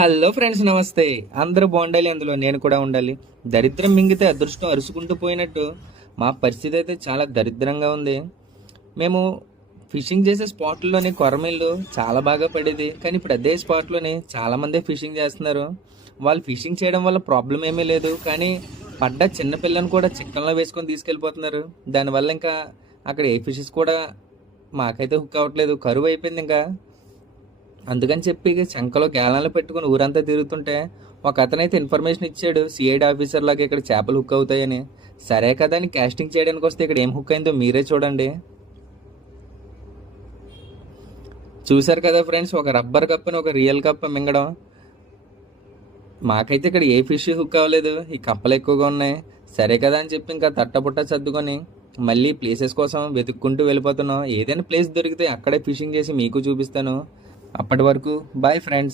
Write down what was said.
Hello friends, నమస్తే. అందరూ బాగుండాలి, అందులో నేను కూడా ఉండాలి. దరిద్రం మింగితే అదృష్టం అరుచుకుంటూ పోయినట్టు మా పరిస్థితి అయితే చాలా దరిద్రంగా ఉంది. మేము ఫిషింగ్ చేసే స్పాట్లోని కొరమీళ్ళు చాలా బాగా పడేది, కానీ ఇప్పుడు అదే స్పాట్లోని చాలామంది ఫిషింగ్ చేస్తున్నారు. వాళ్ళు ఫిషింగ్ చేయడం వల్ల ప్రాబ్లం ఏమీ లేదు, కానీ పడ్డ చిన్న పిల్లని కూడా చిక్కన్లో వేసుకొని తీసుకెళ్ళిపోతున్నారు. దానివల్ల ఇంకా అక్కడ ఏ ఫిషెస్ కూడా మాకైతే హుక్ అవ్వట్లేదు, కరువు అయిపోయింది ఇంకా. అందుకని చెప్పి ఇక శంఖలో గేలాలు పెట్టుకుని ఊరంతా తిరుగుతుంటే ఒక అతనైతే ఇన్ఫర్మేషన్ ఇచ్చాడు, సిఐడి ఆఫీసర్ లాగా ఇక్కడ చేపలు హుక్ అవుతాయని. సరే కదా అని కాస్టింగ్ చేయడానికి వస్తే ఇక్కడ ఏం హుక్ అయిందో మీరే చూడండి. చూసారు కదా ఫ్రెండ్స్, ఒక రబ్బర్ కప్పని ఒక రియల్ కప్ప మింగడం. మాకైతే ఇక్కడ ఏ ఫిష్ హుక్ అవ్వలేదు, ఈ కప్పలు ఎక్కువగా ఉన్నాయి. సరే కదా అని చెప్పి ఇంకా తట్టబుట్ట సర్దుకొని మళ్ళీ ప్లేసెస్ కోసం వెతుక్కుంటూ వెళ్ళిపోతున్నాం. ఏదైనా ప్లేస్ దొరికితే అక్కడే ఫిషింగ్ చేసి మీకు చూపిస్తాను. అప్పటి వరకు బాయ్ ఫ్రెండ్స్.